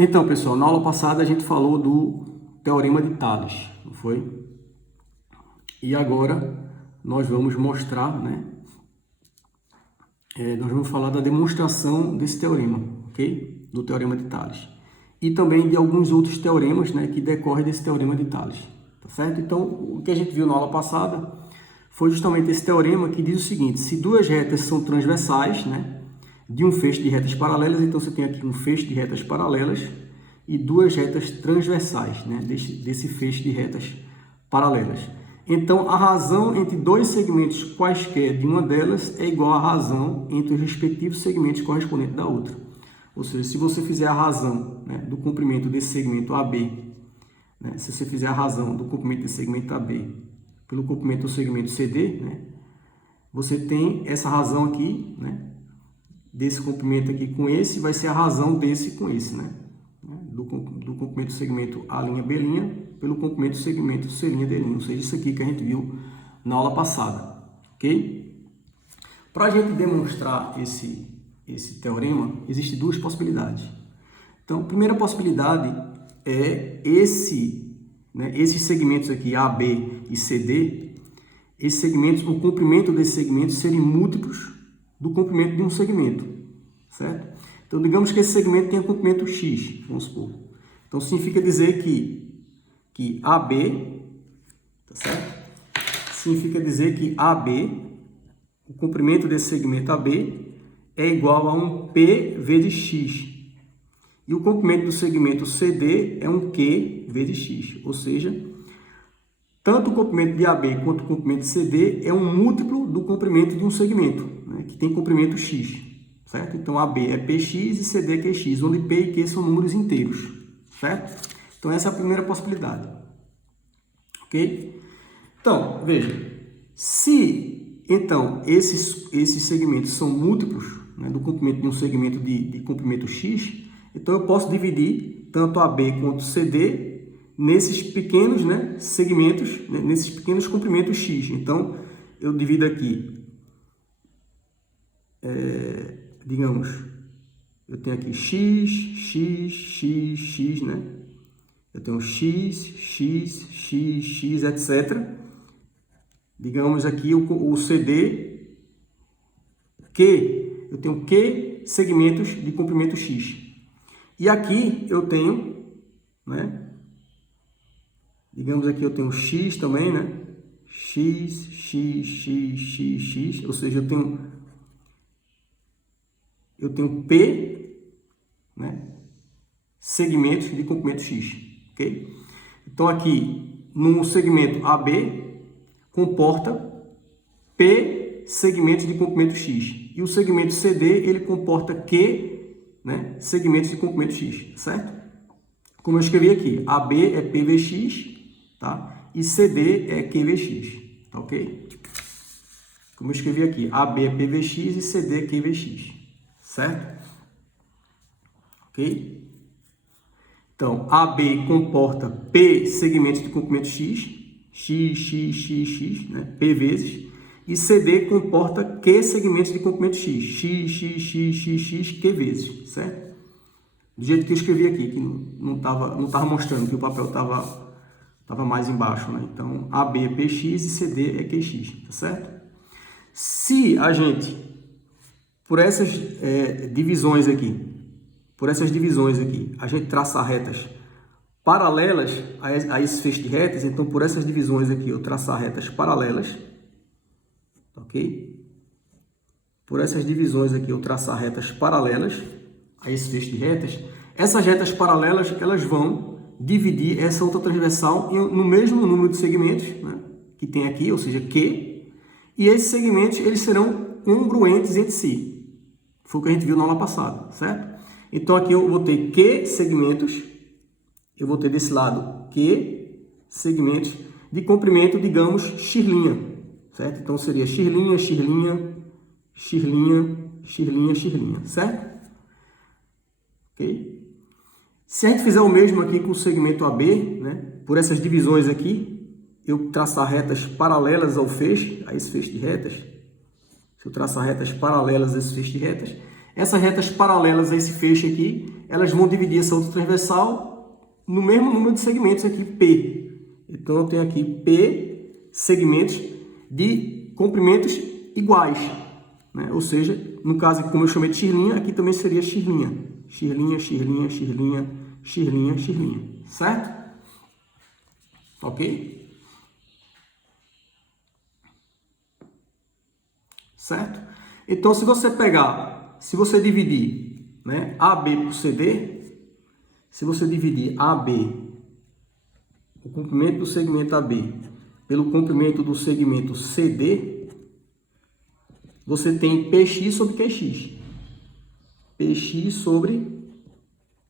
Então, pessoal, na aula passada a gente falou do Teorema de Tales, não foi? E agora nós vamos mostrar, nós vamos falar da demonstração desse teorema, ok? Do Teorema de Tales. E também de alguns outros teoremas, que decorrem desse Teorema de Tales, tá certo? Então, o que a gente viu na aula passada foi justamente esse teorema que diz o seguinte: se duas retas são transversais, de um feixe de retas paralelas, então você tem aqui um feixe de retas paralelas e duas retas transversais, desse feixe de retas paralelas. Então, a razão entre dois segmentos quaisquer de uma delas é igual à razão entre os respectivos segmentos correspondentes da outra. Ou seja, se você fizer a razão do comprimento desse segmento AB, se você fizer a razão do comprimento desse segmento AB pelo comprimento do segmento CD, você tem essa razão aqui, desse comprimento aqui com esse, vai ser a razão desse com esse, do comprimento do segmento A', B', pelo comprimento do segmento C', D', ou seja, isso aqui que a gente viu na aula passada, ok? Para a gente demonstrar esse teorema, existem duas possibilidades. Então, a primeira possibilidade é esses segmentos aqui, AB e CD, esses segmentos, o comprimento desses segmentos serem múltiplos do comprimento de um segmento, certo? Então, digamos que esse segmento tenha comprimento x, vamos supor. Então, significa dizer que AB, tá certo? Significa dizer que AB, o comprimento desse segmento AB, é igual a um P vezes x. E o comprimento do segmento CD é um Q vezes x. Ou seja, tanto o comprimento de AB quanto o comprimento de CD é um múltiplo do comprimento de um segmento, que tem comprimento x. Certo? Então, AB é Px e CD é Qx, onde P e Q são números inteiros. Certo? Então, essa é a primeira possibilidade. Ok? Então, veja. Se, então, esses segmentos são múltiplos do comprimento de um segmento de comprimento x, então eu posso dividir tanto AB quanto CD nesses pequenos segmentos, nesses pequenos comprimentos x. Então, eu divido aqui... digamos, eu tenho aqui x, x, x, x, Eu tenho x, x, x, x, etc. Digamos aqui o CD, Q, eu tenho Q segmentos de comprimento x. E aqui eu tenho, digamos aqui eu tenho x também, x, x, x, x, x, ou seja, eu tenho P, segmentos de comprimento x, ok? Então, aqui, no segmento AB, comporta P segmentos de comprimento x. E o segmento CD, ele comporta Q, segmentos de comprimento x, certo? Como eu escrevi aqui, AB é P vezes x, tá? E CD é Q vezes x, tá ok? Como eu escrevi aqui, AB é P vezes x e CD é Q vezes x. Certo? Ok? Então, AB comporta P segmentos de comprimento x, x, x, x, x, P vezes, e CD comporta Q segmentos de comprimento x, x, x, x, x, x, Q vezes, certo? Do jeito que eu escrevi aqui, que não estava mostrando, que o papel estava mais embaixo, Então, AB é Px e CD é Qx, tá certo? Se a gente... Por essas divisões aqui, a gente traçar retas paralelas a esse feixe de retas. Então, por essas divisões aqui, eu traçar retas paralelas, ok? Por essas divisões aqui, eu traçar retas paralelas a esse feixe de retas. Essas retas paralelas, elas vão dividir essa outra transversal no mesmo número de segmentos, que tem aqui, ou seja, Q. E esses segmentos, eles serão congruentes entre si. Foi o que a gente viu na aula passada, certo? Então, aqui eu vou ter Q segmentos, eu vou ter desse lado Q segmentos de comprimento, digamos, x', certo? Então, seria x', x', x', x', x', certo? Ok? Se a gente fizer o mesmo aqui com o segmento AB, por essas divisões aqui, eu traçar retas paralelas ao feixe, a esse feixe de retas. Se eu traçar retas paralelas a esse feixe de retas, essas retas paralelas a esse feixe aqui, elas vão dividir essa outra transversal no mesmo número de segmentos aqui, P. Então, eu tenho aqui P segmentos de comprimentos iguais, né? Ou seja, no caso aqui, como eu chamei de x', aqui também seria x'. X', certo? Ok? Certo? Então, se você dividir, né, AB por CD, se você dividir AB, o comprimento do segmento AB, pelo comprimento do segmento CD, você tem PX sobre QX. PX sobre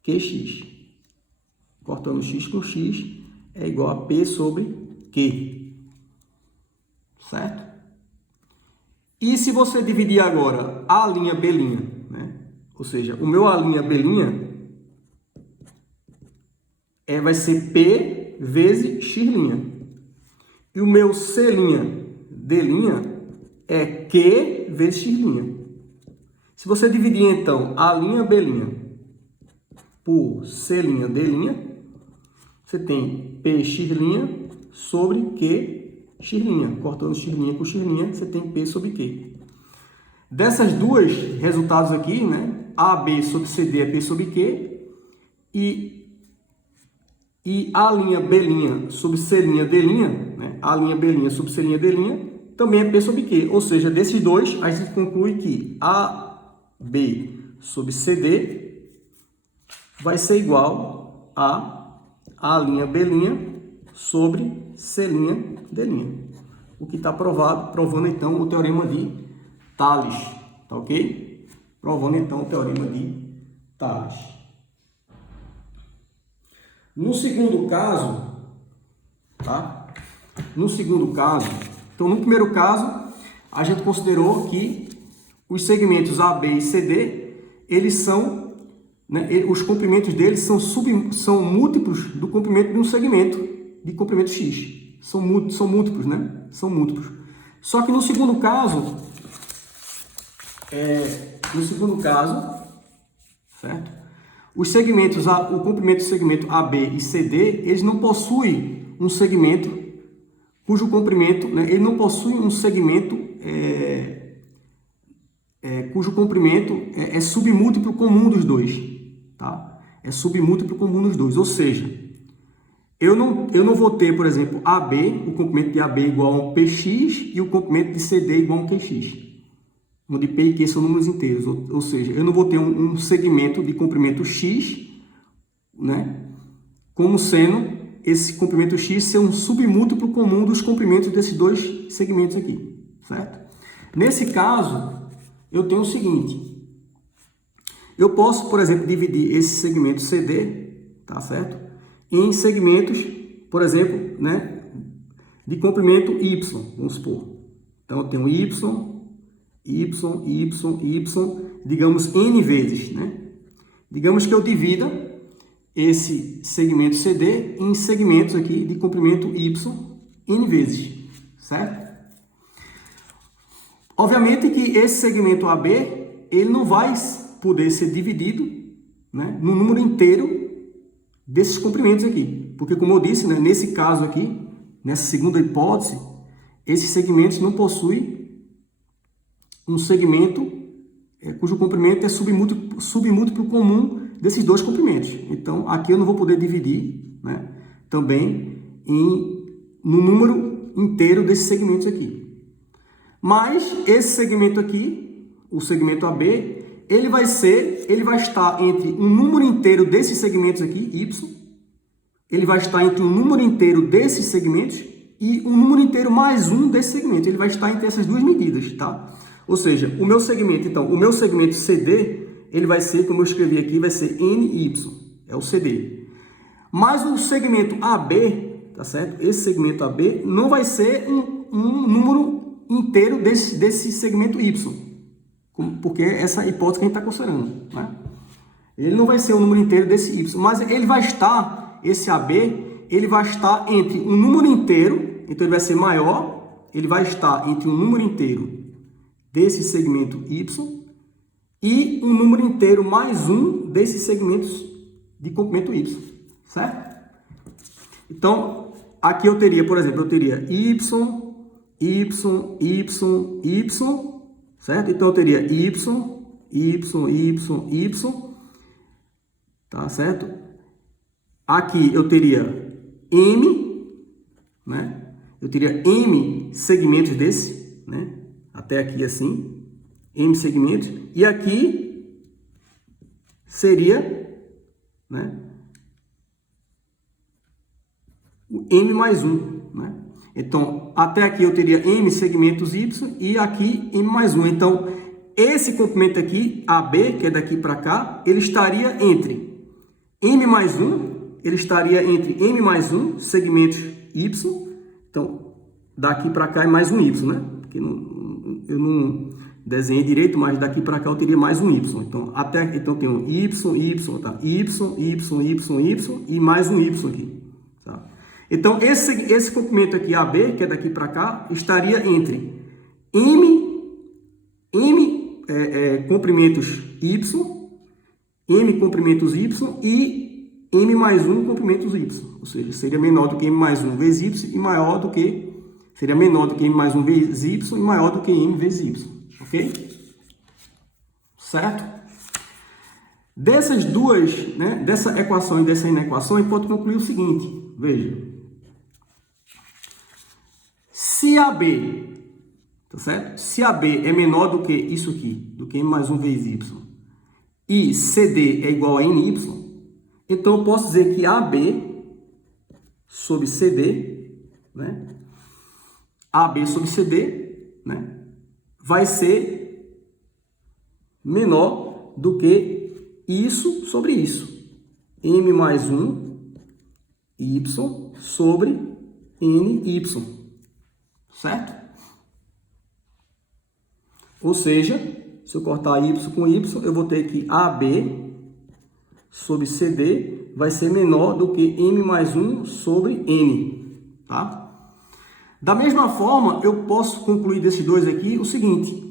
QX. Cortando X com X é igual a P sobre Q. Certo? E se você dividir agora A', B', né? Ou seja, o meu A', B' vai ser P vezes X'. E o meu C', D' é Q vezes X'. Se você dividir, então, A', B' por C', D', você tem PX' sobre QX'. Cortando X' com X', você tem P sobre Q. Dessas duas resultados aqui, né? AB sobre CD é P sobre Q. E A', B' sobre C', D', né? A', B' sobre C', D' também é P sobre Q. Ou seja, desses dois, a gente conclui que AB sobre CD vai ser igual a A', B' sobre C', D'. O que está provando então o teorema de Tales, tá ok? Provando então o teorema de Tales. No segundo caso, tá? No segundo caso, então no primeiro caso, a gente considerou que os segmentos AB e CD, eles são, né, os comprimentos deles são múltiplos do comprimento de um segmento de comprimento X. São múltiplos, né? São múltiplos. Só que no segundo caso, certo? Os segmentos, o comprimento do segmento AB e CD, eles não possuem um segmento cujo comprimento, né, ele não possui um segmento cujo comprimento é submúltiplo comum dos dois, tá? É submúltiplo comum dos dois, ou seja, eu não vou ter, por exemplo, AB, o comprimento de AB igual a um PX e o comprimento de CD igual a um QX, onde P e Q são números inteiros, ou seja, eu não vou ter um segmento de comprimento X, né, como sendo esse comprimento X ser um submúltiplo comum dos comprimentos desses dois segmentos aqui, certo? Nesse caso, eu tenho o seguinte, eu posso, por exemplo, dividir esse segmento CD, tá certo? Em segmentos, por exemplo, né, de comprimento Y, vamos supor. Então, eu tenho Y, digamos, N vezes, né? Digamos que eu divida esse segmento CD em segmentos aqui de comprimento Y, N vezes, certo? Obviamente que esse segmento AB, ele não vai poder ser dividido, né, no número inteiro desses comprimentos aqui. Porque, como eu disse, né, nesse caso aqui, nessa segunda hipótese, esses segmentos não possuem um segmento cujo comprimento é submúltiplo comum desses dois comprimentos. Então, aqui eu não vou poder dividir, né, também no número inteiro desses segmentos aqui. Mas esse segmento aqui, o segmento AB, ele vai estar entre um número inteiro desses segmentos aqui, Y, ele vai estar entre um número inteiro desses segmentos e um número inteiro mais um desses segmentos. Ele vai estar entre essas duas medidas, tá? Ou seja, o meu segmento CD, ele vai ser, como eu escrevi aqui, vai ser NY, é o CD. Mas o segmento AB, tá certo? Esse segmento AB não vai ser um número inteiro desse segmento Y, porque essa hipótese que a gente está considerando, né? Ele não vai ser o número inteiro desse Y, mas ele vai estar, esse AB, ele vai estar entre um número inteiro, então ele vai ser maior, ele vai estar entre um número inteiro desse segmento Y e um número inteiro mais um desses segmentos de comprimento y, certo? Então, aqui eu teria, por exemplo, eu teria y, certo? Então, eu teria y, tá certo? Aqui eu teria m, né? Eu teria m segmentos desse, né? Até aqui assim, m segmentos. E aqui seria, né, o m mais 1, né? Então, até aqui eu teria m segmentos y e aqui m mais 1. Então, esse comprimento aqui, AB, que é daqui para cá, ele estaria entre m mais 1, ele estaria entre m mais 1 segmentos y. Então, daqui para cá é mais um y, né? Porque eu não desenhei direito, mas daqui para cá eu teria mais um y. Então, então tem um y, tá? y e mais um y aqui, tá? Então, esse comprimento aqui, AB, que é daqui para cá, estaria entre comprimentos y, m comprimentos y e m mais 1 comprimentos y. Ou seja, seria menor do que m mais 1 vezes y e maior do que... Seria menor do que m mais 1 vezes y e maior do que m vezes y. Ok? Certo? Dessas duas, né, dessa equação e dessa inequação, a gente pode concluir o seguinte. Veja. Se AB, tá certo? Se AB é menor do que isso aqui, do que m mais 1 vezes y, e CD é igual a ny, então eu posso dizer que AB sobre CD, né? AB sobre CD, né, vai ser menor do que isso sobre isso. M mais 1 y sobre ny. Certo? Ou seja, se eu cortar y com y, eu vou ter que AB sobre CD vai ser menor do que m mais 1 sobre n. Tá? Da mesma forma, eu posso concluir desses dois aqui o seguinte,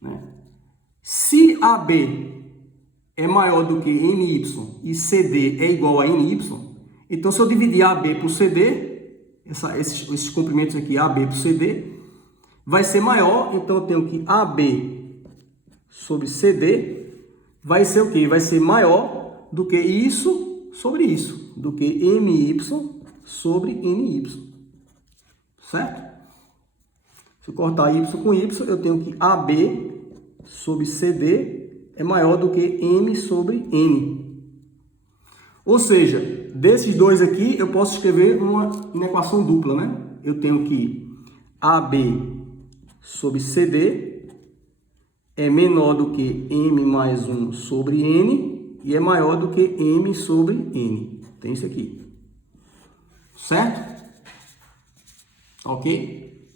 né? Se AB é maior do que ny e CD é igual a ny, então se eu dividir AB por CD, esses comprimentos aqui, AB por CD, vai ser maior, então eu tenho que AB sobre CD vai ser o quê? Vai ser maior do que isso sobre isso, do que my sobre ny. Certo? Se eu cortar y com y, eu tenho que AB sobre CD é maior do que m sobre n. Ou seja, desses dois aqui, eu posso escrever uma inequação dupla, né? Eu tenho que AB sobre CD é menor do que m mais 1 sobre n e é maior do que m sobre n. Tem isso aqui. Certo? Ok?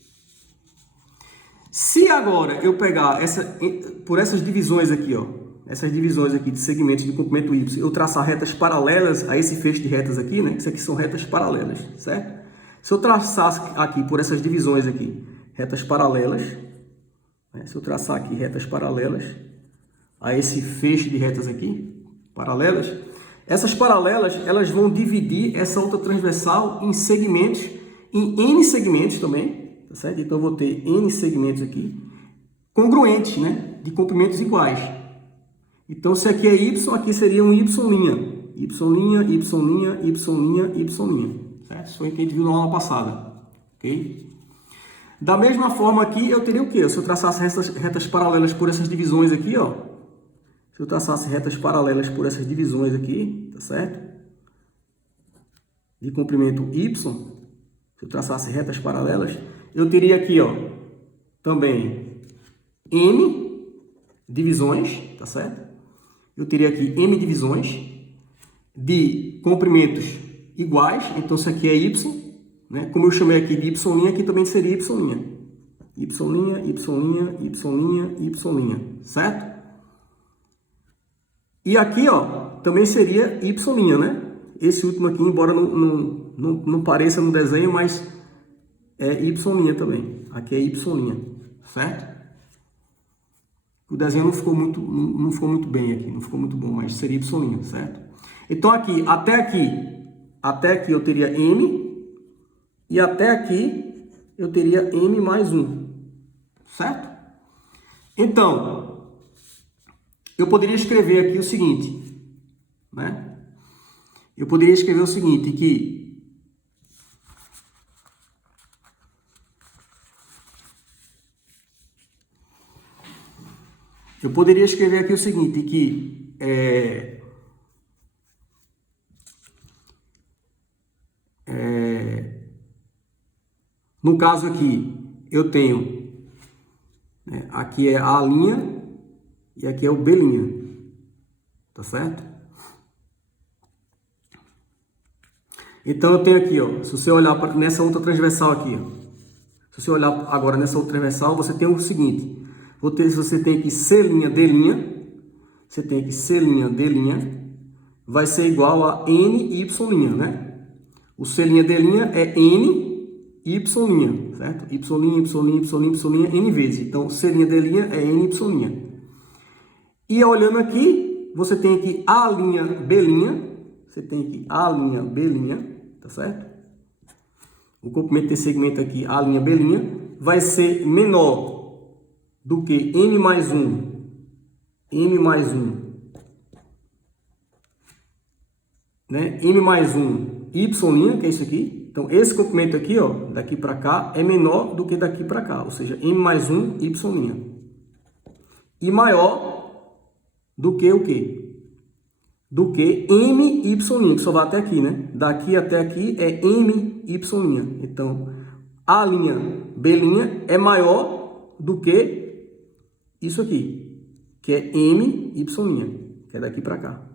Se agora eu pegar por essas divisões aqui, ó, essas divisões aqui de segmentos de comprimento y, eu traçar retas paralelas a esse feixe de retas aqui, né? Isso aqui são retas paralelas, certo? Se eu traçasse aqui por essas divisões aqui, retas paralelas, né? Se eu traçar aqui retas paralelas a esse feixe de retas aqui, paralelas, essas paralelas, elas vão dividir essa outra transversal em segmentos, em n segmentos também, tá certo? Então, eu vou ter n segmentos aqui, congruentes, né? De comprimentos iguais. Então, se aqui é y, aqui seria um y'. Certo? Isso foi o que a gente viu na aula passada. Ok? Da mesma forma aqui, eu teria o quê? Se eu traçasse essas retas paralelas por essas divisões aqui, ó. Se eu traçasse retas paralelas por essas divisões aqui, tá certo? De comprimento y, se eu traçasse retas paralelas, eu teria aqui, ó, também m divisões, tá certo? Eu teria aqui m divisões de comprimentos iguais, então isso aqui é y, né? Como eu chamei aqui de y', aqui também seria y'. Certo? E aqui, ó, também seria y', né? Esse último aqui, embora não pareça no desenho, mas é y' também. Aqui é y', certo? O desenho não ficou muito bem aqui, não ficou muito bom, mas seria y', certo? Então aqui, até aqui eu teria m, e até aqui eu teria m mais 1, certo? Então, eu poderia escrever aqui o seguinte, né? Eu poderia escrever o seguinte, que eu poderia escrever aqui o seguinte, que no caso aqui, eu tenho, né, aqui é A' e aqui é o B', tá certo? Então eu tenho aqui, ó, se você olhar nessa outra transversal aqui, ó, se você olhar agora nessa outra transversal, você tem o seguinte, você tem aqui C', você tem aqui C', vai ser igual a NY', né? O C', D' é N, Y', certo? Y', N vezes. Então, C', D' é N, Y'. E olhando aqui, você tem aqui A', B', você tem aqui A', B', tá certo? O comprimento desse segmento aqui, A', B', vai ser menor do que M mais 1, né? M mais 1, Y', que é isso aqui. Então, esse comprimento aqui, ó, daqui para cá, é menor do que daqui para cá. Ou seja, M mais 1, Y'. E maior do que o quê? Do que MY', que só vai até aqui, né? Daqui até aqui é MY'. Então, A', B' é maior do que isso aqui, que é MY', que é daqui para cá.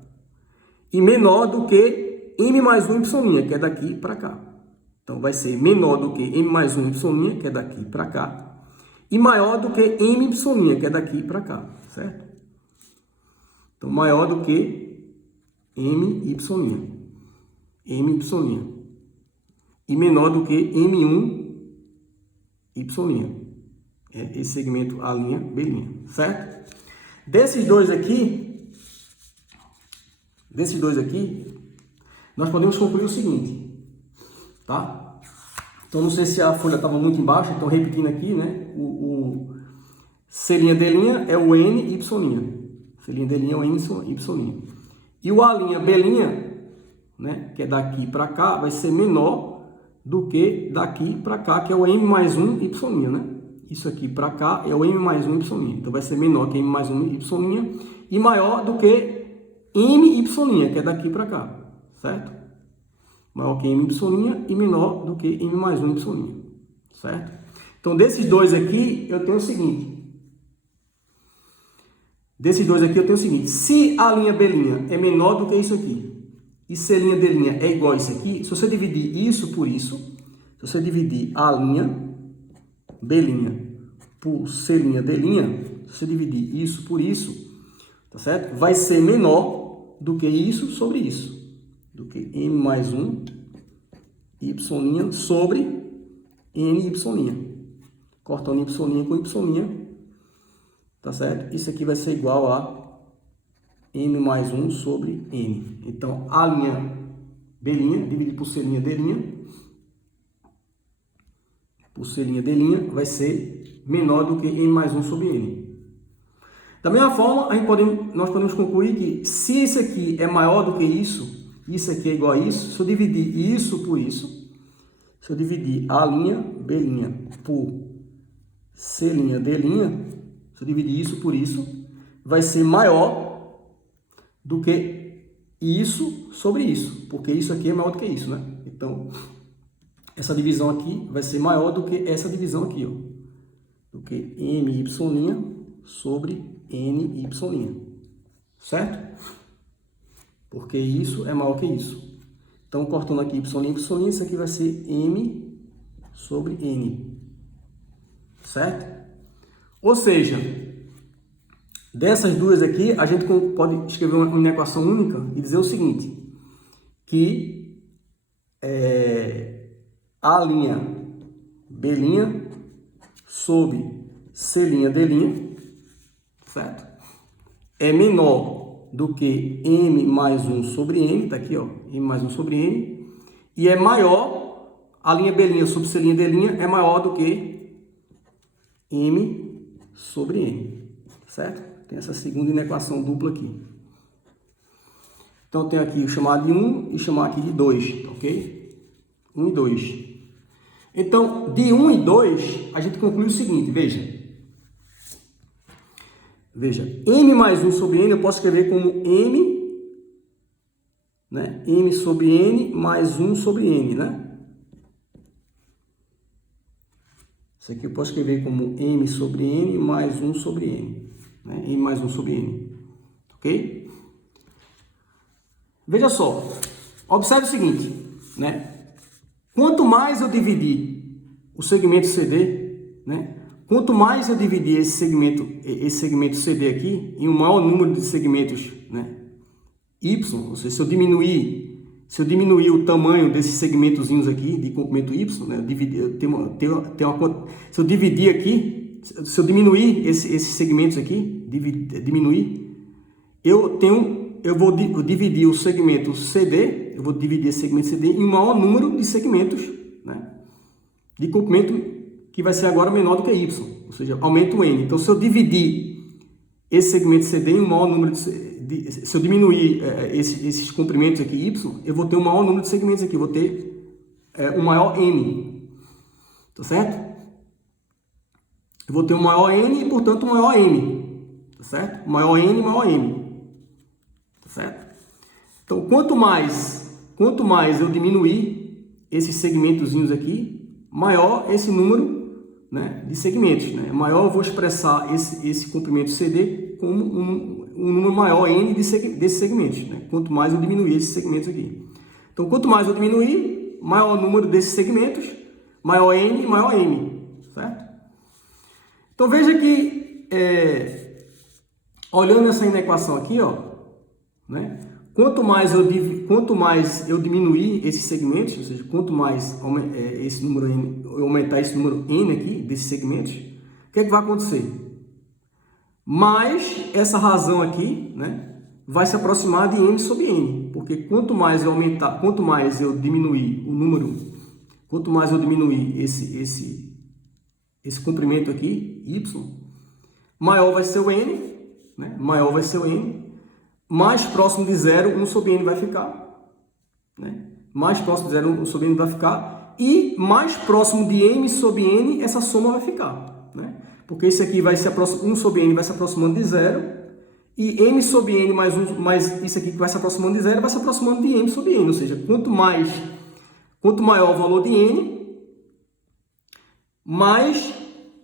E menor do que M mais 1, Y', que é daqui para cá. Então, vai ser menor do que M mais 1, Y', que é daqui para cá. E maior do que MY', que é daqui para cá, certo? Então, maior do que MY'. E menor do que M1'. É esse segmento A', B', certo? Desses dois aqui, nós podemos concluir o seguinte, tá? Então, não sei se a folha estava muito embaixo, então repetindo aqui, né? O C', D' é o N, Y'. C', D' é o N, Y'. E o A', B', né? Que é daqui para cá, vai ser menor do que daqui para cá, que é o M mais 1, Y', né? Isso aqui para cá é o M mais 1, Y'. Então, vai ser menor que M mais 1, Y'. E maior do que MY', que é daqui para cá, certo? Maior que MY' e menor do que M mais 1, Y', certo? Então, desses dois aqui, eu tenho o seguinte. Se A', B' é menor do que isso aqui, e C', D' é igual a isso aqui, se você dividir isso por isso, se você dividir A', B' por C', D', se você dividir isso por isso, tá certo? Vai ser menor do que isso sobre isso. Do que M mais 1, Y' sobre NY'. Cortando Y' com Y', tá certo? Isso aqui vai ser igual a M mais 1 sobre N. Então, A', B' dividido por C', D', por C', D' vai ser menor do que M mais 1 sobre N. Da mesma forma, nós podemos concluir que se isso aqui é maior do que isso aqui é igual a isso, se eu dividir isso por isso, se eu dividir A', B' por C', D', se eu dividir isso por isso, vai ser maior do que isso sobre isso, porque isso aqui é maior do que isso, né? Então, essa divisão aqui vai ser maior do que essa divisão aqui, ó, do que MY' sobre NY', certo? Porque isso é maior que isso. Então, cortando aqui Y', isso aqui vai ser M sobre N, certo? Ou seja, dessas duas aqui, a gente pode escrever uma equação única e dizer o seguinte, que A', B' sobre C', D', certo? É menor do que m mais 1 sobre n, tá aqui, ó, m mais 1 sobre n, e é maior, a linha B' sobre C' D' é maior do que m sobre n, certo? Tem essa segunda inequação dupla aqui. Então, tem aqui o chamado de 1 e chamar aqui de 2, ok? 1 e 2. Então, de 1 e 2, a gente conclui o seguinte, veja. Veja, m mais 1 sobre n eu posso escrever como m, né? M sobre n mais 1 sobre n, né? Isso aqui eu posso escrever como m sobre n mais 1 sobre n, né? M mais 1 sobre n, ok? Veja só, observe o seguinte, né? Quanto mais eu dividir o segmento CD, né? Quanto mais eu dividir esse segmento CD aqui em um maior número de segmentos, né, Y, ou seja, se eu diminuir o tamanho desses segmentozinhos aqui de comprimento Y, né, se eu dividir aqui, se eu diminuir esses segmentos aqui, eu vou dividir o segmento CD, eu vou dividir esse segmento CD em um maior número de segmentos, né, de comprimento que vai ser agora menor do que y, ou seja, aumenta o n. Então, se eu dividir esse segmento CD em um maior número se eu diminuir esses comprimentos aqui y, eu vou ter um maior número de segmentos aqui, eu vou ter um maior n, tá certo? Eu vou ter um maior n e, portanto, um maior m, tá certo? Maior n, maior m, tá certo? Então, quanto mais eu diminuir esses segmentozinhos aqui, maior esse número, né, de segmentos, né? Maior eu vou expressar esse comprimento CD como um número maior n desses segmentos, né? Quanto mais eu diminuir esses segmentos aqui. Então, quanto mais eu diminuir, maior o número desses segmentos, maior n, maior m, certo? Então, veja que, olhando essa inequação aqui, ó, né? Quanto mais eu diminuir esses segmentos, ou seja, quanto mais esse número n, eu aumentar esse número n aqui, desses segmentos, o que é que vai acontecer? Mais essa razão aqui, né, vai se aproximar de m sobre n, porque quanto mais eu diminuir o número, quanto mais eu diminuir esse comprimento aqui, y, maior vai ser o n, né, maior vai ser o n, mais próximo de zero, 1 sobre n vai ficar, né? Mais próximo de zero, 1 sobre n vai ficar, e mais próximo de m sobre n, essa soma vai ficar, né? Porque isso aqui vai se aproximando, 1 sobre n vai se aproximando de zero, e m sobre n mais isso aqui que vai se aproximando de zero, vai se aproximando de m sobre n, ou seja, quanto maior o valor de n, mais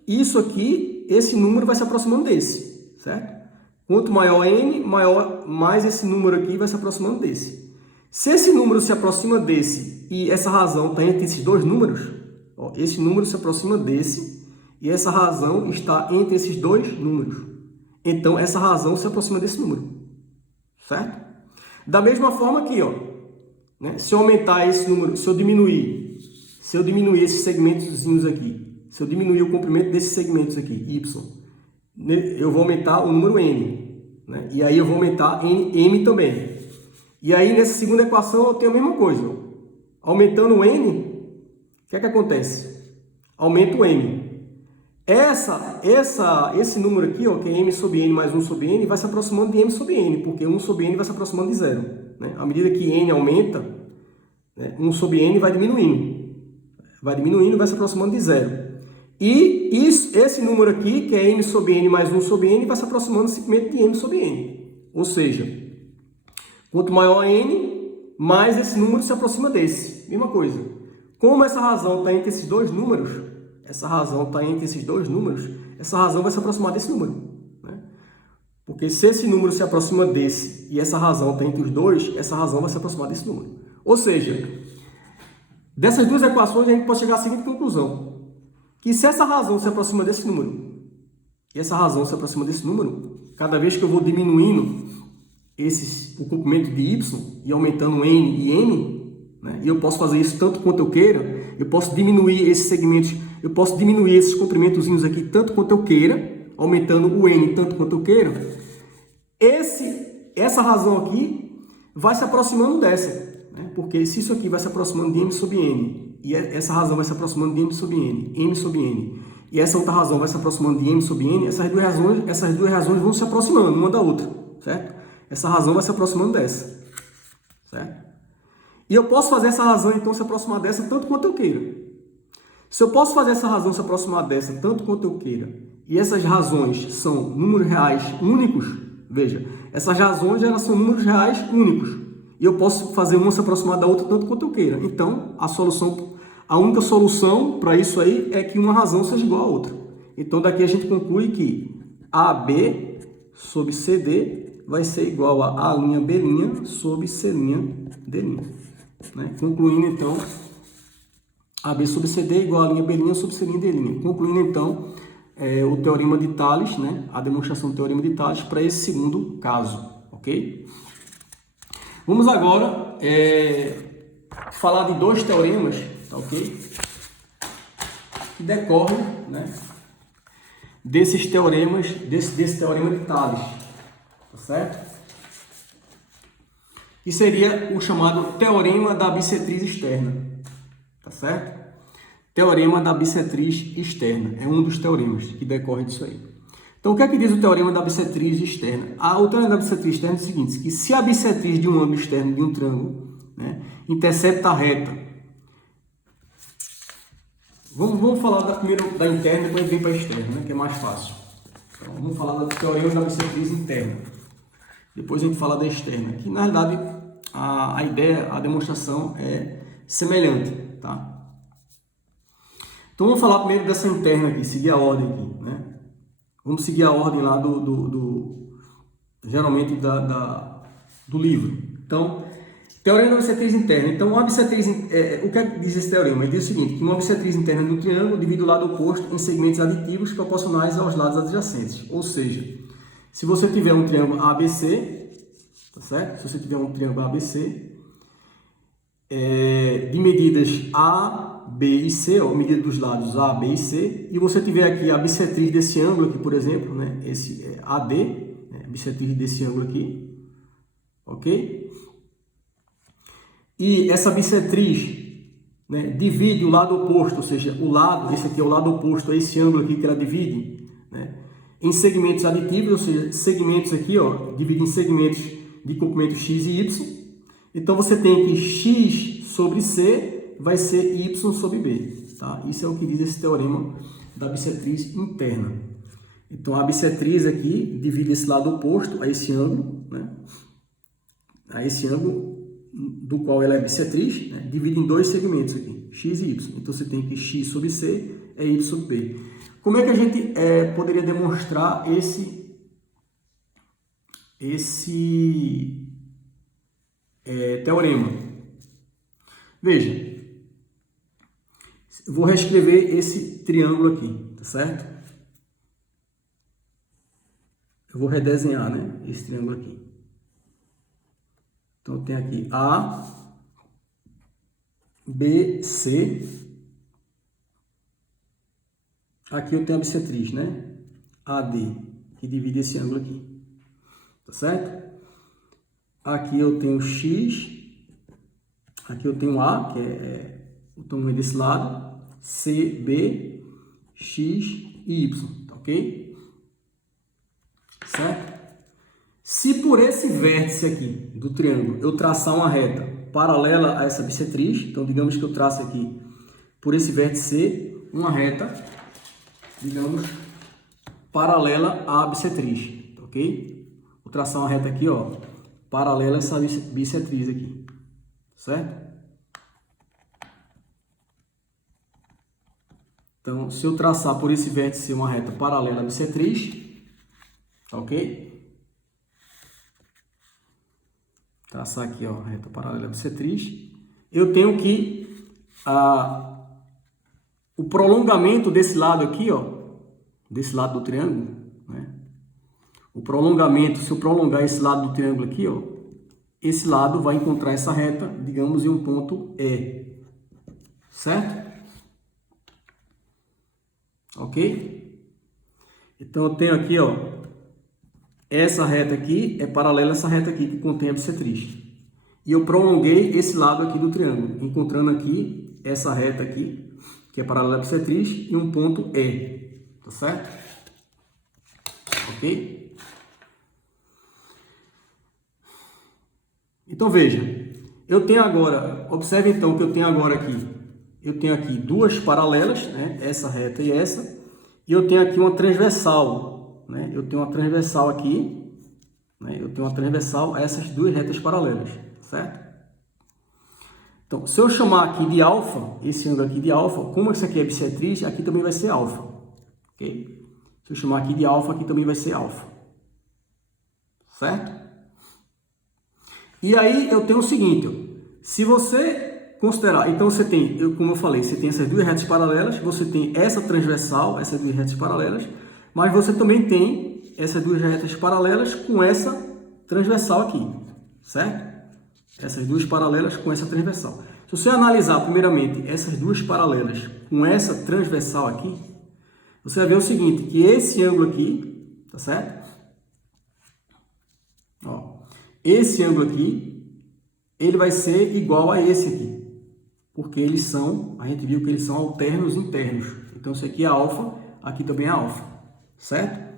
isso aqui, esse número vai se aproximando desse, certo? Quanto maior n, mais esse número aqui vai se aproximando desse. Se esse número se aproxima desse e essa razão está entre esses dois números, ó, esse número se aproxima desse e essa razão está entre esses dois números. Então, essa razão se aproxima desse número, certo? Da mesma forma aqui, ó, né? Se eu aumentar esse número, se eu diminuir esses segmentozinhos aqui, se eu diminuir o comprimento desses segmentos aqui, y, eu vou aumentar o número n, né? E aí eu vou aumentar m também. E aí nessa segunda equação eu tenho a mesma coisa. Aumentando o n, o que é que acontece? Aumenta o m. Esse número aqui, ó, que é m sobre n mais 1 sobre n, vai se aproximando de m sobre n, porque 1 sobre n vai se aproximando de zero, né? À medida que n aumenta, né, 1 sobre n vai diminuindo. Vai se aproximando de zero. E esse número aqui, que é m sobre n mais 1 sobre n, vai se aproximando simplesmente de m sobre n. Ou seja, quanto maior n, mais esse número se aproxima desse. Mesma coisa. Como essa razão está entre esses dois números, essa razão vai se aproximar desse número, né? Porque se esse número se aproxima desse e essa razão está entre os dois, essa razão vai se aproximar desse número. Ou seja, dessas duas equações a gente pode chegar à seguinte conclusão: que se essa razão se aproxima desse número, e essa razão se aproxima desse número, cada vez que eu vou diminuindo o comprimento de y e aumentando n e m, né, e eu posso fazer isso tanto quanto eu queira, eu posso diminuir esses segmentos, eu posso diminuir esses comprimentozinhos aqui tanto quanto eu queira, aumentando o n tanto quanto eu queira, essa razão aqui vai se aproximando dessa, né? Porque se isso aqui vai se aproximando de m sobre n, e essa razão vai se aproximando de m sobre n, e essa outra razão vai se aproximando de m sobre n, essas duas razões vão se aproximando uma da outra, certo? Essa razão vai se aproximando dessa, certo? E eu posso fazer essa razão, então, se aproximar dessa tanto quanto eu queira. Se eu posso fazer essa razão se aproximar dessa tanto quanto eu queira, e essas razões são números reais únicos, veja, essas razões elas são números reais únicos, e eu posso fazer uma se aproximar da outra tanto quanto eu queira. Então, a única solução para isso aí é que uma razão seja igual a outra. Então, daqui a gente conclui que AB sobre CD vai ser igual a A'B' sobre C'D'. Né? Concluindo, então, AB sobre CD é igual a A'B' sobre C'D'. Concluindo, então, o teorema de Tales, né? A demonstração do teorema de Tales para esse segundo caso, ok? Vamos agora falar de dois teoremas, tá, ok? Que decorrem, né, desses teoremas, desse teorema de Tales, tá certo? Que seria o chamado teorema da bissetriz externa, tá certo? Teorema da bissetriz externa é um dos teoremas que decorre disso aí. Então, o que é que diz o teorema da bissetriz externa? O teorema da bissetriz externa é o seguinte, que se a bissetriz de um ângulo externo de um triângulo, né, intercepta a reta, vamos falar primeiro da interna, depois vem para a externa, né, que é mais fácil. Então, vamos falar do teorema da bissetriz interna. Depois a gente fala da externa, que na realidade a ideia, a demonstração é semelhante, tá? Então vamos falar primeiro dessa interna aqui, seguir a ordem aqui, né? Vamos seguir a ordem lá geralmente do livro. Então, teorema da bissetriz interna. Então, a bissetriz, o que é que diz esse teorema? Ele diz o seguinte, que uma bissetriz interna de um triângulo divide o lado oposto em segmentos aditivos proporcionais aos lados adjacentes. Ou seja, se você tiver um triângulo ABC, tá certo? Se você tiver um triângulo ABC, de medidas A, B e C, ó, medida dos lados A, B e C, e você tiver aqui a bissetriz desse ângulo aqui, por exemplo, né? Esse é AD, né? Bissetriz desse ângulo aqui, ok? E essa bissetriz, né, divide o lado oposto, ou seja, esse aqui é o lado oposto a esse ângulo aqui que ela divide, né, em segmentos aditivos, ou seja, segmentos aqui, ó, divide em segmentos de comprimento x e y. Então você tem que x sobre c vai ser y sobre b, tá? Isso é o que diz esse teorema da bissetriz interna. Então a bissetriz aqui divide esse lado oposto a esse ângulo, né, a esse ângulo do qual ela é bissetriz, né, divide em dois segmentos aqui, x e y. Então você tem que x sobre c é y sobre b. Como é que a gente poderia demonstrar esse teorema? Veja, eu vou reescrever esse triângulo aqui, tá certo? Eu vou redesenhar, né, esse triângulo aqui. Então, tem aqui A, B, C. Aqui eu tenho a bissetriz, né? AD, que divide esse ângulo aqui. Tá certo? Aqui eu tenho X. Aqui eu tenho A, que é o tamanho desse lado. C, B, X e Y. Tá ok? Certo? Se por esse vértice aqui do triângulo eu traçar uma reta paralela a essa bissetriz, então digamos que eu traço aqui por esse vértice C uma reta, digamos, paralela à bissetriz, ok? Vou traçar uma reta aqui, ó, paralela a essa bissetriz aqui, certo? Então, se eu traçar por esse vértice uma reta paralela à bissetriz, ok? Traçar aqui, ó, a reta paralela à bissetriz. Eu tenho que o prolongamento desse lado aqui, ó, desse lado do triângulo, né? O prolongamento, se eu prolongar esse lado do triângulo aqui, ó, esse lado vai encontrar essa reta, digamos, em um ponto E, certo? Ok? Então, eu tenho aqui, ó, essa reta aqui é paralela a essa reta aqui que contém a bissetriz. E eu prolonguei esse lado aqui do triângulo, encontrando aqui essa reta aqui, que é paralela à bissetriz, e um ponto E, tá certo? Ok? Então, veja, eu tenho agora, observe então que eu tenho agora aqui, eu tenho aqui duas paralelas, né? Essa reta e essa, e eu tenho aqui uma transversal, né? Eu tenho uma transversal aqui, né? Eu tenho uma transversal a essas duas retas paralelas, certo? Então, se eu chamar aqui de alfa, esse ângulo aqui de alfa, como isso aqui é bissetriz, aqui também vai ser alfa, ok? Se eu chamar aqui de alfa, aqui também vai ser alfa, certo? E aí eu tenho o seguinte, ó, se você considerar, então você tem, como eu falei, você tem essas duas retas paralelas, você tem essa transversal, essas duas retas paralelas, mas você também tem essas duas retas paralelas com essa transversal aqui, certo? Essas duas paralelas com essa transversal. Se você analisar primeiramente essas duas paralelas com essa transversal aqui, você vai ver o seguinte, que esse ângulo aqui, tá certo? Ó, esse ângulo aqui, ele vai ser igual a esse aqui, porque eles são, a gente viu que eles são alternos internos. Então, isso aqui é alfa, aqui também é alfa, certo?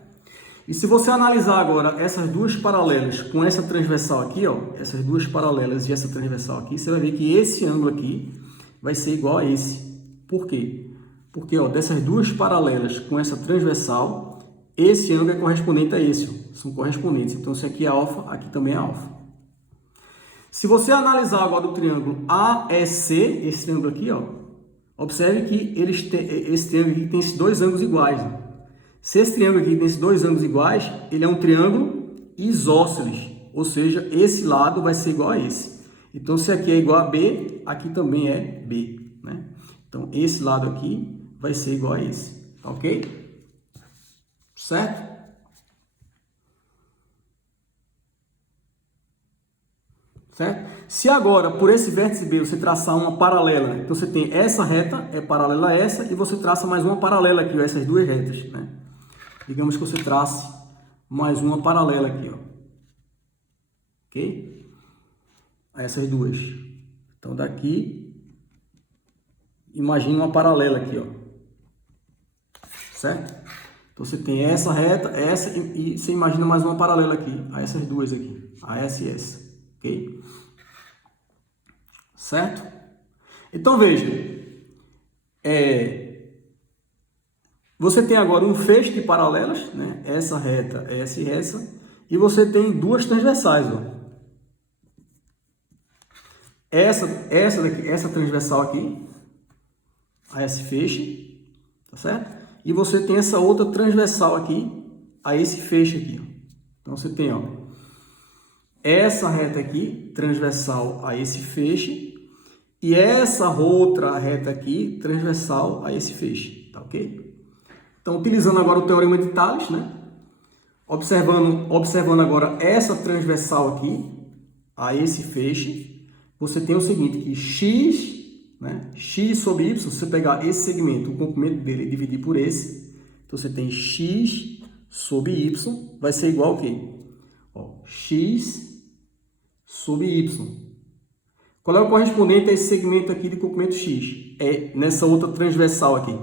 E se você analisar agora essas duas paralelas com essa transversal aqui, ó, essas duas paralelas e essa transversal aqui, você vai ver que esse ângulo aqui vai ser igual a esse. Por quê? Porque, ó, dessas duas paralelas com essa transversal, esse ângulo é correspondente a esse, ó, são correspondentes. Então, se aqui é alfa, aqui também é alfa. Se você analisar agora o triângulo AEC, esse triângulo aqui, ó, observe que esse triângulo aqui tem esses dois ângulos iguais, ó. Se esse triângulo aqui tem esses dois ângulos iguais, ele é um triângulo isósceles, ou seja, esse lado vai ser igual a esse. Então, se aqui é igual a B, aqui também é B, né? Então, esse lado aqui vai ser igual a esse, tá ok? Certo? Certo? Se agora, por esse vértice B, você traçar uma paralela, então você tem essa reta, é paralela a essa, e você traça mais uma paralela aqui, ó, essas duas retas, né? Digamos que você trace mais uma paralela aqui, ó. Ok? Essas duas. Então, daqui, imagine uma paralela aqui, ó. Certo? Então, você tem essa reta, essa, e você imagina mais uma paralela aqui, a essas duas aqui, a essa e essa. Ok? Certo? Então, veja. Você tem agora um feixe de paralelas, né? Essa reta, essa e essa. E você tem duas transversais, ó. Essa transversal aqui, a esse feixe, tá certo? E você tem essa outra transversal aqui, a esse feixe aqui, ó. Então, você tem, ó, essa reta aqui, transversal a esse feixe, e essa outra reta aqui, transversal a esse feixe, tá ok? Então, utilizando agora o teorema de Tales, né? Observando agora essa transversal aqui, a esse feixe, você tem o seguinte, que x, né? X sobre y, se você pegar esse segmento, o comprimento dele e dividir por esse, então você tem x sobre y, vai ser igual ao quê? Ó, x sobre y. Qual é o correspondente a esse segmento aqui de comprimento x? É nessa outra transversal aqui.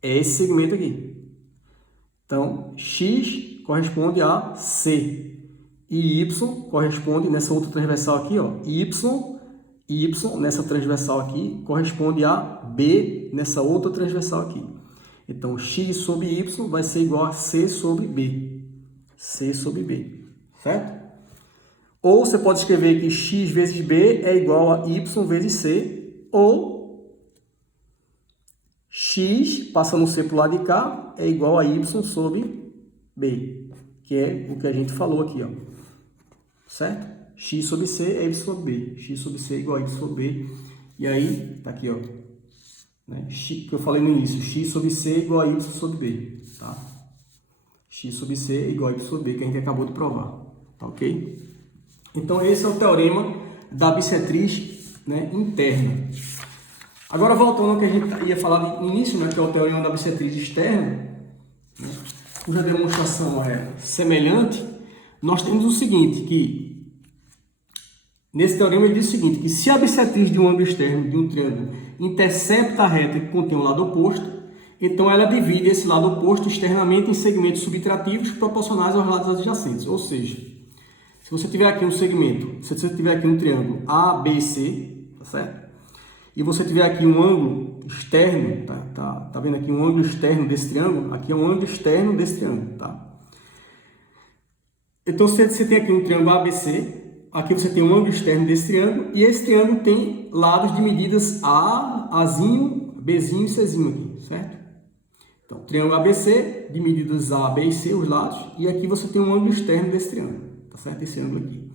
É esse segmento aqui. Então, x corresponde a C. E y corresponde nessa outra transversal aqui, ó. Y nessa transversal aqui corresponde a B nessa outra transversal aqui. Então, x sobre y vai ser igual a C sobre B. C sobre B. Certo? Ou você pode escrever que x vezes b é igual a y vezes c, ou x, passando o c para o lado de cá, é igual a y sobre b, que é o que a gente falou aqui, ó. Certo? X sobre c é y sobre b. X sobre c é igual a y sobre b. E aí, tá aqui, ó. Né? Que eu falei no início, x sobre c é igual a y sobre b. Tá? X sobre c é igual a y sobre b, que a gente acabou de provar. Tá ok? Então, esse é o teorema da bissetriz, né, interna. Agora, voltando ao que a gente ia falar no início, né, que é o teorema da bissetriz externa, né, cuja demonstração é semelhante, nós temos o seguinte, que nesse teorema ele diz o seguinte, que se a bissetriz de um ângulo externo de um triângulo intercepta a reta que contém o lado oposto, então ela divide esse lado oposto externamente em segmentos subtrativos proporcionais aos lados adjacentes. Ou seja, se você tiver aqui um segmento, se você tiver aqui um triângulo A, B e C, tá certo? E você tiver aqui um ângulo externo, tá vendo aqui um ângulo externo desse triângulo? Aqui é um ângulo externo desse triângulo, tá? Então, você tem aqui um triângulo ABC, aqui você tem um ângulo externo desse triângulo, e esse triângulo tem lados de medidas A, Azinho, Bzinho e Czinho aqui, certo? Então, triângulo ABC, de medidas A, B e C, os lados, e aqui você tem um ângulo externo desse triângulo, tá certo? Esse ângulo aqui.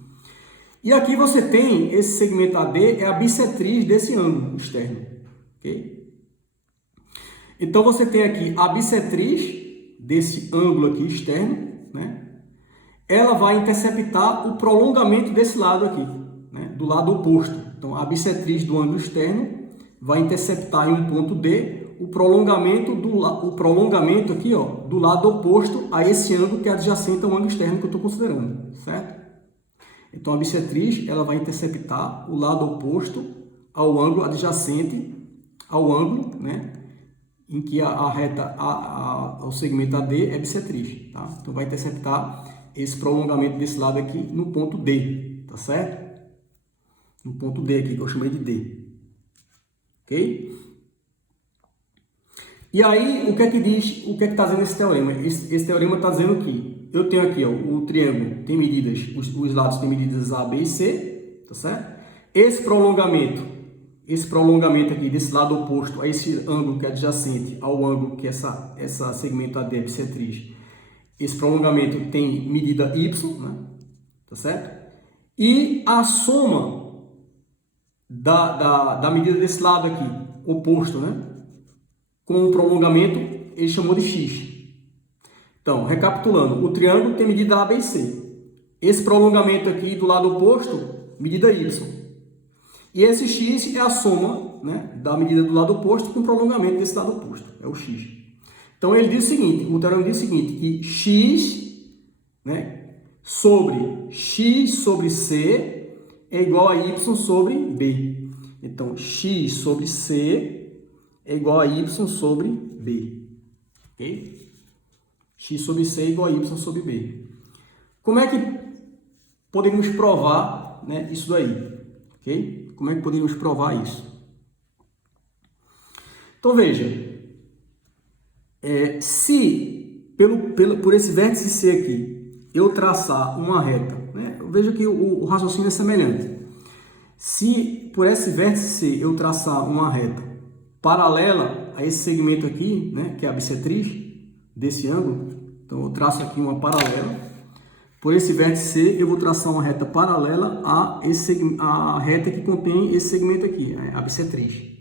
E aqui você tem esse segmento AD, é a bissetriz desse ângulo externo, ok? Então, você tem aqui a bissetriz desse ângulo aqui externo, né? Ela vai interceptar o prolongamento desse lado aqui, né? Do lado oposto. Então, a bissetriz do ângulo externo vai interceptar em um ponto D o prolongamento aqui, ó, do lado oposto a esse ângulo que é adjacente ao ângulo externo que eu estou considerando, certo? Então, a bissetriz ela vai interceptar o lado oposto ao ângulo adjacente ao ângulo, né, em que a reta, o segmento AD é bissetriz, tá? Então, vai interceptar esse prolongamento desse lado aqui no ponto D, tá certo? No ponto D aqui, que eu chamei de D. Ok? E aí, o que é que diz, o que é que está dizendo esse teorema? Esse teorema está dizendo que eu tenho aqui, ó, o triângulo tem medidas, os lados têm medidas A, B e C, tá certo? Esse prolongamento aqui desse lado oposto a esse ângulo que é adjacente ao ângulo que essa segmento AD é bissetriz, esse prolongamento tem medida Y, né? Tá certo? E a soma da medida desse lado aqui, oposto, né? Com o prolongamento, ele chamou de X. Então, recapitulando, o triângulo tem medida A, B e C. Esse prolongamento aqui do lado oposto, medida Y. E esse X é a soma, né, da medida do lado oposto com o prolongamento desse lado oposto. É o X. Então, ele diz o seguinte, o teorema diz o seguinte, que X, né, sobre X sobre C é igual a Y sobre B. Então, X sobre C é igual a Y sobre B. Ok? X sobre C é igual a Y sobre B. Como é que podemos provar, né, isso daí? Ok? Como é que podemos provar isso? Então, veja. Se por esse vértice C aqui, eu traçar uma reta, né, veja que o raciocínio é semelhante. Se por esse vértice C eu traçar uma reta paralela a esse segmento aqui, né, que é a bissetriz desse ângulo, então eu traço aqui uma paralela. Por esse vértice C, eu vou traçar uma reta paralela a reta que contém esse segmento aqui, a bissetriz.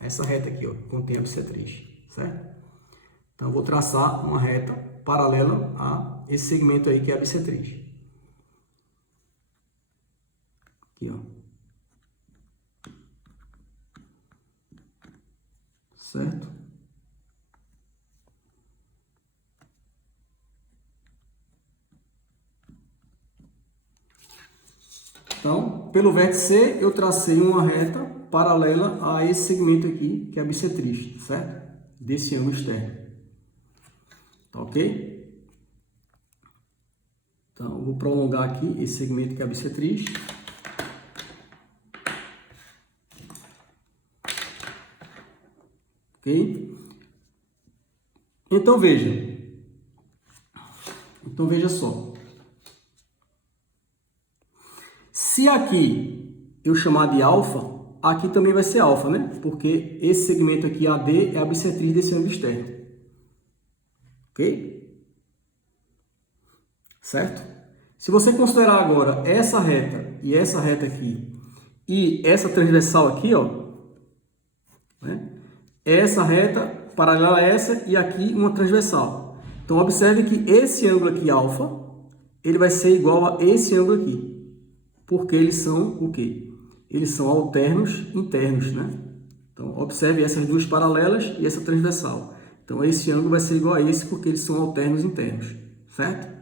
Essa reta aqui, ó, contém a bissetriz, certo? Então, eu vou traçar uma reta paralela a esse segmento aí que é a bissetriz. Aqui, ó. Certo? Então, pelo vértice C, eu tracei uma reta paralela a esse segmento aqui, que é a bissetriz, certo? Desse ângulo externo. Tá ok? Então, eu vou prolongar aqui esse segmento que é a bissetriz. Ok? Então, veja. Então, veja só. Se aqui eu chamar de alfa, aqui também vai ser alfa, né? Porque esse segmento aqui, AD, é a bissetriz desse ângulo externo. Ok? Certo? Se você considerar agora essa reta e essa reta aqui, e essa transversal aqui, ó, né? Essa reta paralela a essa e aqui uma transversal. Então, observe que esse ângulo aqui, alfa, ele vai ser igual a esse ângulo aqui. Porque eles são o quê? Eles são alternos internos, né? Então, observe essas duas paralelas e essa transversal. Então, esse ângulo vai ser igual a esse, porque eles são altérrimos internos, certo?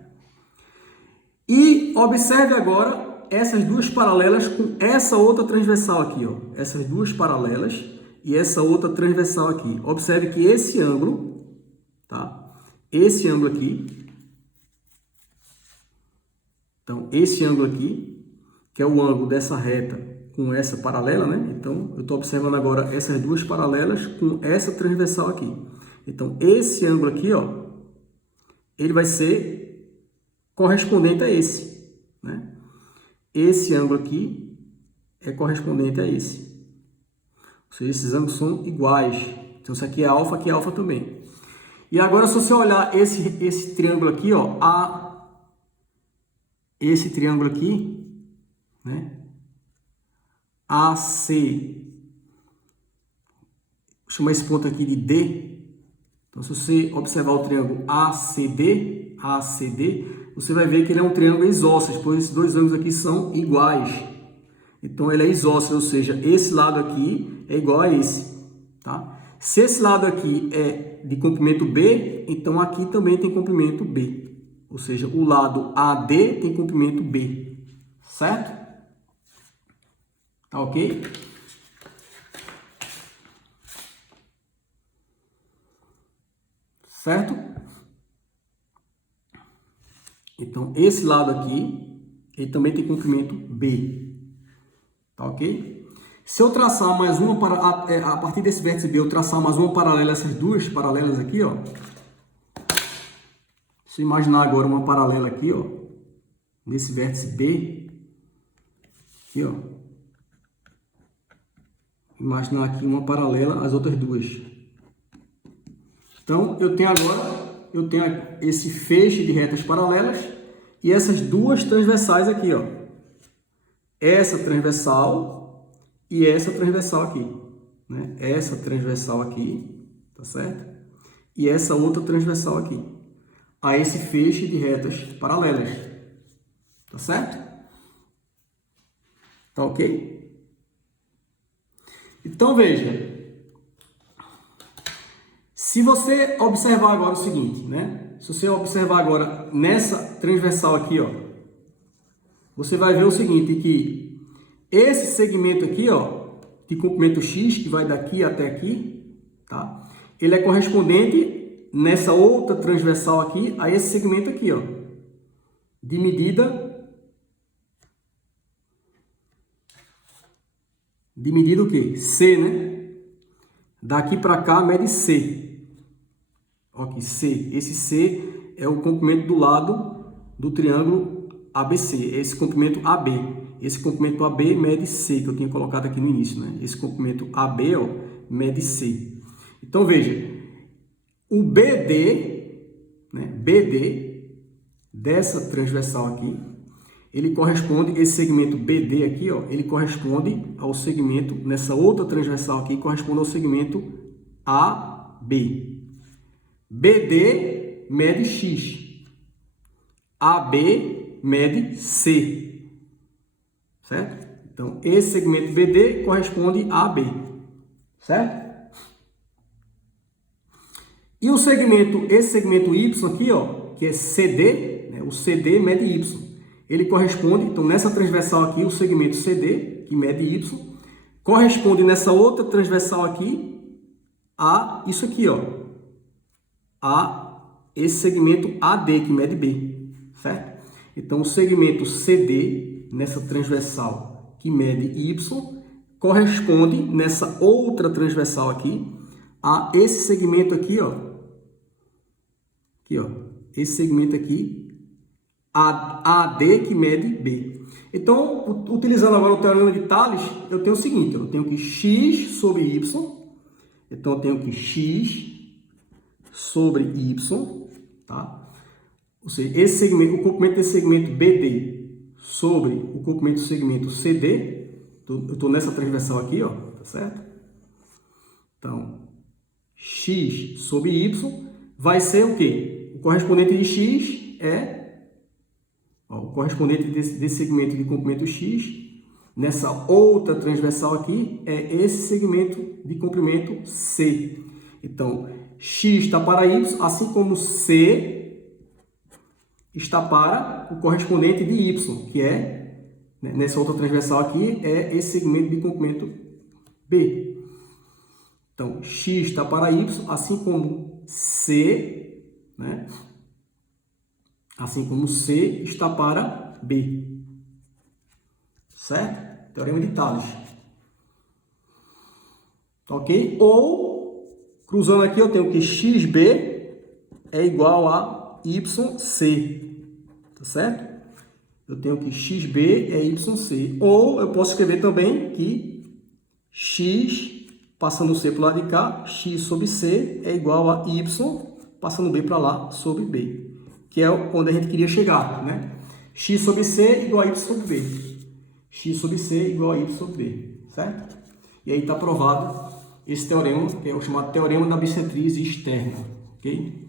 E observe agora essas duas paralelas com essa outra transversal aqui, ó. Essas duas paralelas e essa outra transversal aqui. Observe que esse ângulo, tá? Esse ângulo aqui, então, esse ângulo aqui, que é o ângulo dessa reta com essa paralela, né? Então, eu estou observando agora essas duas paralelas com essa transversal aqui. Então, esse ângulo aqui, ó, ele vai ser correspondente a esse, né? Esse ângulo aqui é correspondente a esse. Ou seja, esses ângulos são iguais. Então, isso aqui é alfa também. E agora, se você olhar esse triângulo aqui, ó, esse triângulo aqui, né? AC, vou chamar esse ponto aqui de D. Então, se você observar o triângulo ACD, você vai ver que ele é um triângulo isósceles, pois esses dois ângulos aqui são iguais. Então, ele é isósceles, ou seja, esse lado aqui é igual a esse, tá? Se esse lado aqui é de comprimento B, então aqui também tem comprimento B. Ou seja, o lado AD tem comprimento B, certo? Tá ok? Certo? Então, esse lado aqui, ele também tem comprimento B. Tá ok? Se eu traçar mais uma, a partir desse vértice B, eu traçar mais uma paralela, essas duas paralelas aqui, ó. Se eu imaginar agora uma paralela aqui, ó, nesse vértice B, aqui, ó. Imaginar aqui uma paralela às outras duas. Então, eu tenho esse feixe de retas paralelas e essas duas transversais aqui, ó. Essa transversal e essa transversal aqui, né? Essa transversal aqui, tá certo? E essa outra transversal aqui, a esse feixe de retas paralelas, tá certo? Tá ok? Então, veja. Se você observar agora o seguinte, né? Se você observar agora nessa transversal aqui, ó, você vai ver o seguinte, que esse segmento aqui, ó, de comprimento X, que vai daqui até aqui, tá? Ele é correspondente nessa outra transversal aqui a esse segmento aqui, ó, de medida o quê? C, né? Daqui para cá mede C. Ok, C. Esse C é o comprimento do lado do triângulo ABC. Esse comprimento AB. Esse comprimento AB mede C, que eu tinha colocado aqui no início, né? Esse comprimento AB, ó, mede C. Então, veja. O BD, né? BD dessa transversal aqui, ele corresponde, esse segmento BD aqui, ó, ele corresponde ao segmento, nessa outra transversal aqui, corresponde ao segmento AB. BD mede X, AB mede C, certo? Então, esse segmento BD corresponde a AB, certo? E o segmento, esse segmento Y aqui, ó, que é CD, né? O CD mede Y. Ele corresponde, então, nessa transversal aqui, o segmento CD, que mede Y, corresponde nessa outra transversal aqui a isso aqui, ó, a esse segmento AD, que mede B, certo? Então, o segmento CD, nessa transversal que mede Y, corresponde nessa outra transversal aqui a esse segmento aqui, ó. Aqui, ó. Esse segmento aqui, AD, que mede B. Então, utilizando agora o teorema de Tales, eu tenho o seguinte, eu tenho que X sobre Y, então eu tenho que X sobre Y, tá? Ou seja, esse segmento, o comprimento desse segmento BD sobre o comprimento do segmento CD, eu estou nessa transversal aqui, ó, tá certo? Então, X sobre Y vai ser o quê? O correspondente de X é, ó, o correspondente desse segmento de comprimento X, nessa outra transversal aqui, é esse segmento de comprimento C. Então, x está para y, assim como c está para o correspondente de y, que é, nessa outra transversal aqui, é esse segmento de comprimento B. Então, x está para y, assim como c, né? Assim como c está para B. Certo? Teorema de Tales. Ok? Ou, cruzando aqui, eu tenho que xb é igual a yc. Tá certo? Eu tenho que xb é yc. Ou eu posso escrever também que x, passando c para o lado de cá, x sobre c é igual a y, passando b para lá, sobre b. Que é onde a gente queria chegar, né? X sobre c igual a y sobre b. X sobre c igual a y sobre b, certo? E aí está provado esse teorema, que é o chamado teorema da bissetriz externa, ok?